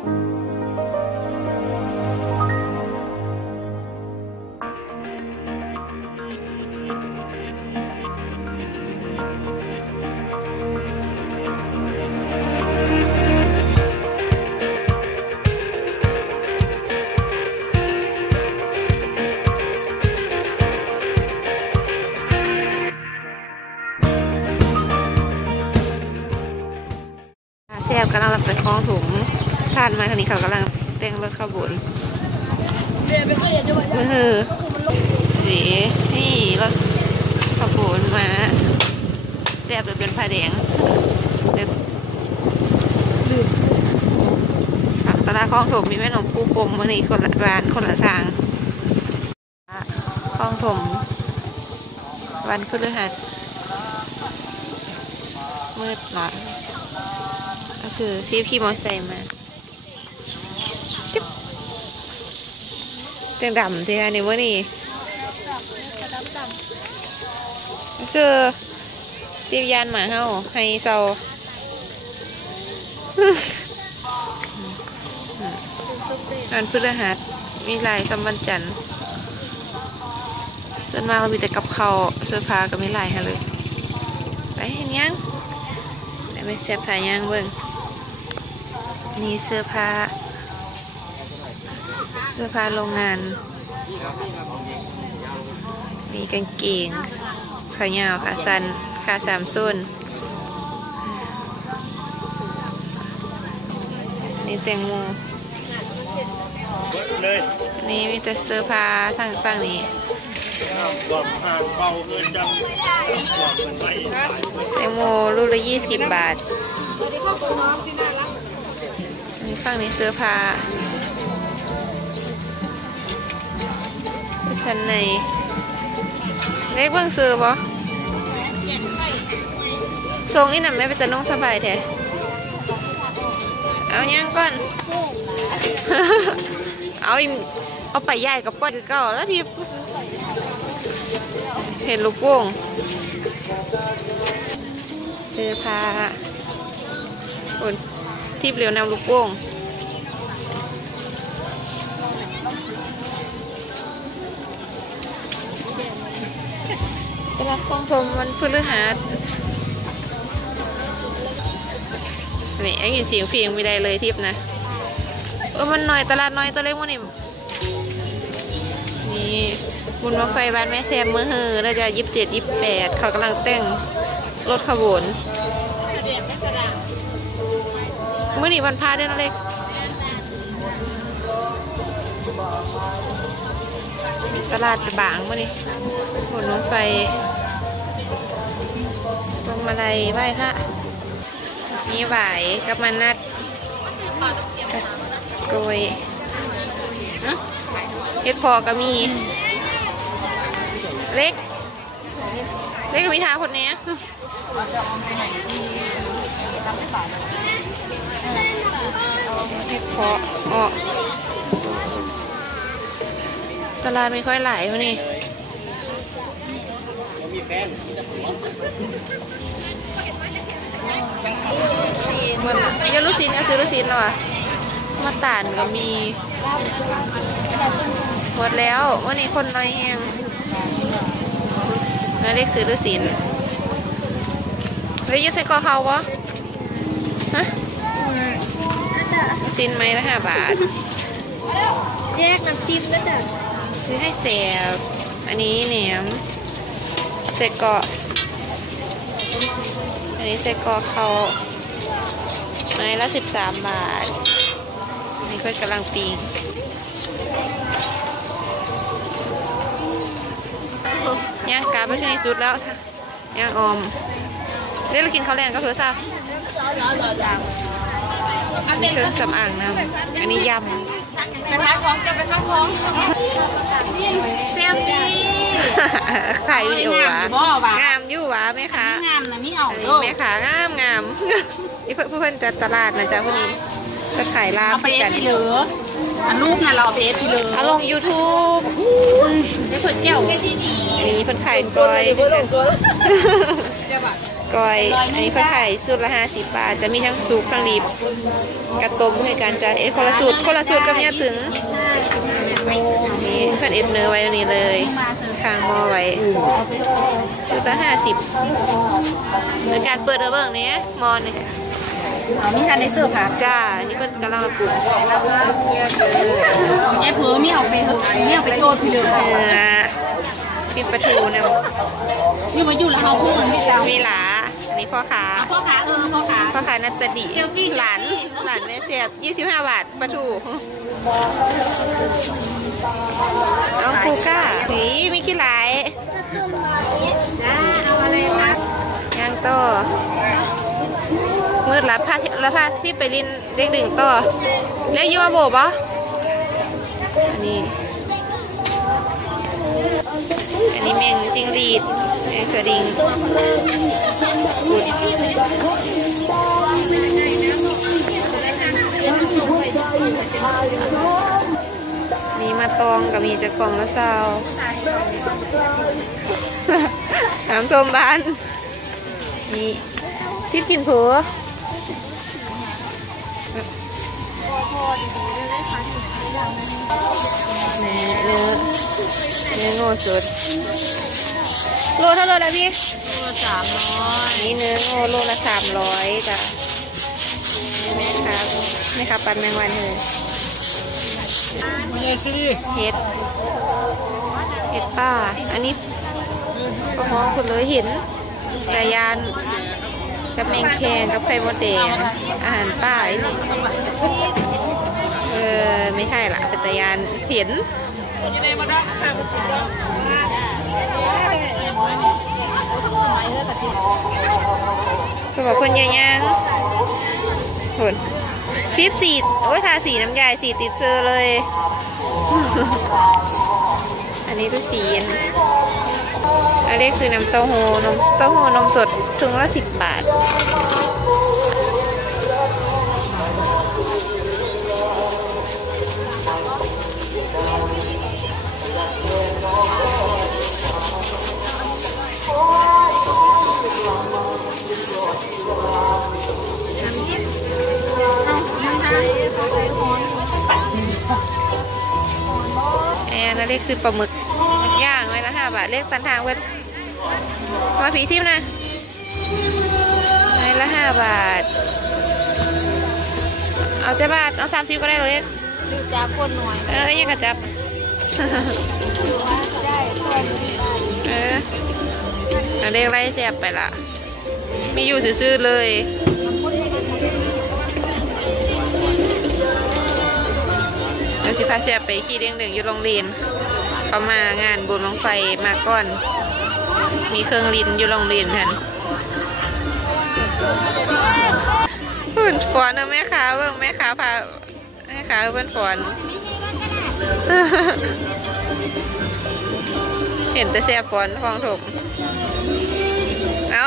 แแต่งรถขบวนมือสีนี่รถขบวนมาแซ่บเลยเป็นผ้าแดงเด็ดครับตลาดคลองถมมีแม่หนมปูปมวันนี้คนละร้านคนละทางคลองถมวันพฤหัสมืดหลายก็คือพี่พี่มอไซค์มาจิ๊บ จังดำที่อันนี้มื่อนี้ก็คือจีบยานหมาเฮาให้เซาอันพฤหัสมีลายสำวันจันทร์ส่วนมากเรามีแต่กับเขาเสื้อผ้าก็มีลายให้เลย ไปเห็นยังไปไปเสื้อผ้ายังเบิ่งนี่เสื้อผ้า สื้อผ้าโรงงานนี่กางเกงขายาวขาสั้นขาสามส้นนี่แตงโมนี่มีแต่เสื้อผ้าทางฝั่งนี้างนจังบอกเงินไม่แตงโมลูกละยี่สิบบาทนี่ฝั่งนี้เสื้อผ้า ชั้นในเล็กเบิ่งซื้อปะทรงนี่น่ะไม่เป็นตะนุ่งสบายแท้เอายังก่อน เอาเอาไปย่ายกับป้อยคือเก่าแล้วทีเห็นลูกโป่งเสื้อผ้าคนทิพย์เรียวนำลูกโป่ง ตลาดคลองพรมวันพฤหัสนี่ไอ้ยินเสียงเฟียงไม่ได้เลยทิพนะเออมันหน่อยตลาดน้อยตัวเล็กมันนี่นี่บุญมาไฟบ้านแม่แซมเมื่อเฮอแล้วจะยี่สิบเจ็ดยี่สิบแปดเขากำลังแต่งรถขบวนเมื่อนี้วันพาเด้อนเล็กตลาดบางมื่อนี้บุญมาไฟ วงมาลัยไหว้พระมีไหวกับมันนัดกลวยเฮ็ดพอก็มี เล็ก เล็กก็มีทาคนนี้เฮ็ดพออ๋อตลาดไม่ค่อยไหลวันนี้มีแฟน มันยาลูกศิลก็ซื้อลูกศิลแล้วอะมาตานก็มีหมดแล้ววันนี้คนน้อยแฮงนาเล็กซื้อลูกศิลแล้วอยังใส่กอเขาวะฮะลูกศิลไหมละห้าบาท แยกน้ำจิ้มก็จะซื้อให้แสบอันนี้แหนมใส่เกาะอั นนี้ใส่เกาะเขาไม้ละสิบสามบาทอันนี้ก็กำลังปีงย่างกาไปที่สุดแล้วย่างออมเดี๋ยวเรากินข้าวแรงก็เพื่อซะอันนี้เครื่องสำอางน้ำอันนี้ยำไปทานของจะไปทานของ แซ่บดีถ่ายวิดีโอวะงามอยู่บ่วะงามอยู่วะแม่ค้างามนะไม่เอาอันเด้นี้อแม่ค้างามงามนี่เพื่อนเพื่อนจะตลาดนะจ๊ะพวกนี้ก็ขายลาบเอาไปเอกัฟนทีเหลืออันลูกน่ะเราเอาไปเอฟทีเหลือเอาลง YouTube ได้เผื่อเจ้าอันนี้เพิ่นขายกล้อยเจ้าบัตรก้อย อันนี้เพิ่นขายสูตรละห้าสิบบาท จะมีทั้งสุกทั้งดิบกระต้มให้กันจ้ะเอ็ดคนละสูตรคนละสูตรกับเนี่ยถึงนี่ เพิ่นเอ็ดเนื้อไว้ตรงนี้เลยข้างหม้อไว้ชุดละห้าสิบในการเปิดเอาเบิ่งเนี้ยหมอนี่มีการในเสื้อผ้าจ้าอันนี้เพิ่นกำลังปรุงแอบเผลอมีเอาไปเถอะมีเอาไปโทษไปเลยเนื้อมีปลาทูนะมีมาอยู่แล้วเขาพูดไม่เจ้ามีหลาอั นนี้พ่อค้าพ่อขาเออพ่อขาพ่อค้านัตตดีหลานหลานแม่เสียบ25บาทปลาทูเอาคูก้าหีมีขี้หลายจ้าเอาอะไรมาย่างโตมืดละพาละพาที่ไปลินเด็กดึงต่อเรียกยูมาโบปะอันนี้อันนี้แมงจิงหรีดแมงสดิง กุดนี่มาตองกับมีจะกล่องละเศร้าน้ำส้มบ้าน นี่ทิพย์กินผือแหน่เนื้อเนื้อโง่สุด โลเท่าไรแล้วพี่ ตัวสามร้อยนี่เนื้อโง่โลละสามร้อยจ้ะแม่ครับแม่ครับปันแมงวันเลยไม่ใช่สิเห็ดเห็ดป้าอันนี้ก็มองคุณเลยเห็นแต่ยานกับแมงแคงกับไข่มดแดงอาหารป้าไอ้นี่เออไม่ใช่ละเป็นตะยานเห็น คุณบอกคนยายางคุณคลิปสีโอ้ยทาสีน้ำยายสีติดเซอร์เลย อันนี้คือสีอันอันเรียกซื้อน้ำเต้าหู้นมเต้าหู้นมสดถุงละสิบบาท นนะเรียกซื้อปลาหมึกหมึกย่างไว้ละห้าบาทเรียกตันทางเพื่อนมาผีทิมนะไว้ละห้าบาท เอาเจ้าบาท เอาสามสิบก็ได้เราเรียกดูจ้าคนหน่อย เออยังกระจับได้คนเออเอาเรียกไล่เสียบไปละมีอยู่ซื่อๆเลยเราสิพาเสียบไปขี่เด้งหนึ่งอยู่โรงเรียน เขามางานบุญลงไฟมาก่อน มีเครื่องลินอยู่โรงเรียนท่นหุ่นฝอนเออแม่ค้าเบิ่งแม่ค้าพาแม่ค้าเพิ่นฝอนเห็นแต่เสียบฝอนฟองถมเอา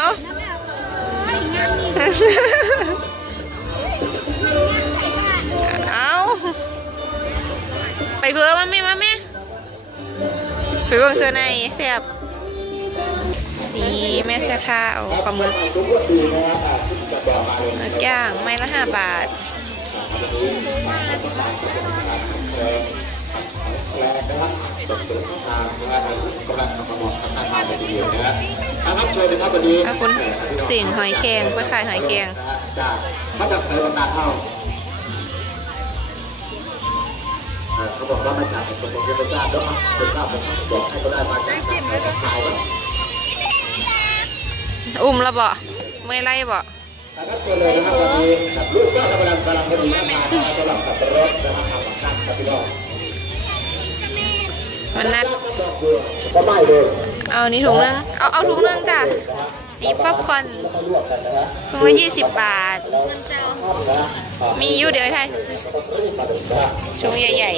เอาไปเพื่อมาแม่มาแม่ไป เบิ่งเสื้อในเสียบนี่แม่เสื้อผ้าเอาปลาหมึกหมึกย่างไม้ละห้าบาทนะครับเชิญนะครับวันนี้ขอบคุณสิ่งหอยแครงไปขายหอยแครงจากมาจากเสริมการเท่า เขาบอกว่ามาจากเป็นคนเป็นเจ้าด้วยมั้งเป็นเจ้าผมบอกให้เขาได้มาจากขายแล้วอุ้มแล้วบ่ไม่ไล่บ่นะครับเชิญเลยนะครับวันนี้กับลูกก็กำลังกำลังพอดีมากมายนะครับสำหรับกับรถนะครับทำกับนั่งกับพี่น้องมันนัดก็ไม่เลยเอานี่ถุงนึงเอาเอาถุงนึงจ้ะ นี่ป๊อปคอร์นถุงละยี่สิบบาท มีอยู่เดี๋ยวไทยถุงใหญ่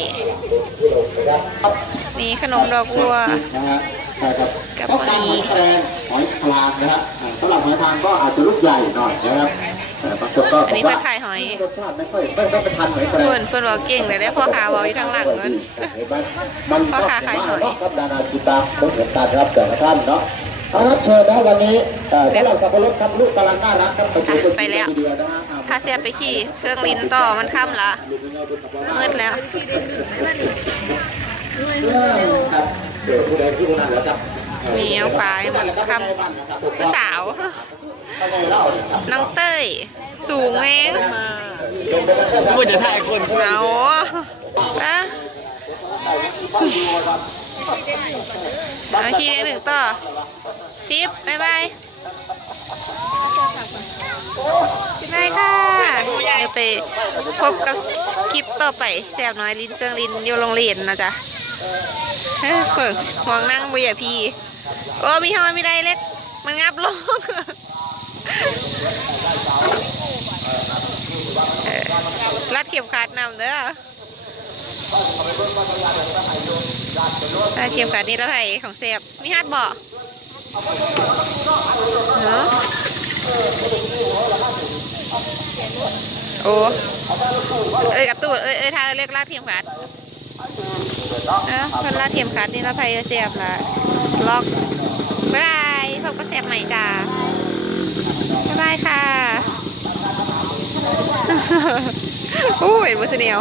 ๆ นี่ขนมดอกบัวนะฮะใช่ครับกับต้องการหหออยยแครงหอยคลางนะครับอ่าสำหรับหอยคลางก็อาจจะลูกใหญ่หน่อยนะครับแต่บางคนก็อันนี้บเพิ่อกนขายหอยรสชาติไม่ค่อยไม่ไม่เป็นทันหอยแครงเพิ่นเพิ่นบอกเก่งเลยได้พ่อค้าบอกอยู่ทางหลังเงินมันพ่อค้าขายหอยครับดาราจิตาไม่เหมือนกันครับแต่ละท่านเนาะ เอาละเชิญนะวันนี้เอ่อสำหรับสับปะรดครับลูกกำลังน่ารักครับไปดูไปแล้วเดือนนะฮะอ่าพาเสียไปขี่เครื่องลินต่อมันค่ำละมืดแล้วครับเดี๋ยวผู้ใดที่ผู้นั้นแล้วครับเหนียวปลายมันค่ำผู้สาวน้องเต้ย สูงเองไม่ว่าจะถ่ายคนเอาอะ มาขี่เด็กหนึ่งต่อทิปบายบายบายค่ะเดี๋ยวไปพบกับคลิปต่อไปแซวน้อยลิ้นเครื่องลิ้นอยู่โรงเรียนนะจ๊ะเฮ้ยเปิดมองนั่งบุยพี่ โอ้มีทำไมไม่ได้เล็ก มันงับลงรัดเข็มขัดนำเด้อ รัดเข็มขัดนี่แล้วไผ่ของเสียบมีฮัดบ่เนาะโอ้เอ้ยกับตูดเอ้ยเอ้ยทาเรียกลาดเข็มขัดเออคนลาดเข็มขัดนี่แล้วไผ่เสียบละล็อกบายพบกับเสียบใหม่จ้าบ๊ายบายค่ะ อู้เห็นวัชเนียว